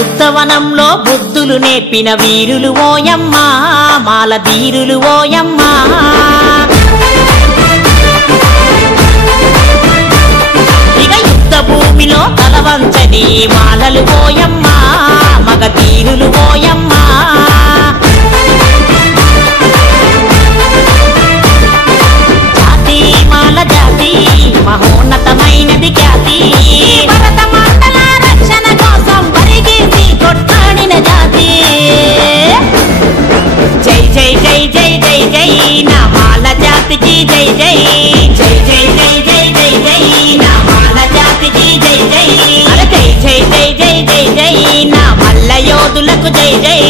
ఉత్తవనంలో బుద్ధులు నేర్పిన వీరులు ఓయమ్మ మాల ధీరులు ఓయమ్మ ఇక యుద్ధ భూమిలో తలవంచని మాలలు ఓయమ్మ మగ తీరులు ఓయమ్మ జాతి మాల జాతి మహోన్నతమైనది ఖ్యాతి భరత మండల రక్షణ కోసం పరిగెత్తి కొట్లాడిన జాతి జై జై జై జై జై జై నా మాల జాతికి జై జై జై జై జై జై జై జై నా మాల జాతికి జై జై అరే జై జై జై జై జై జై నా మల్ల యోధులకు జై జై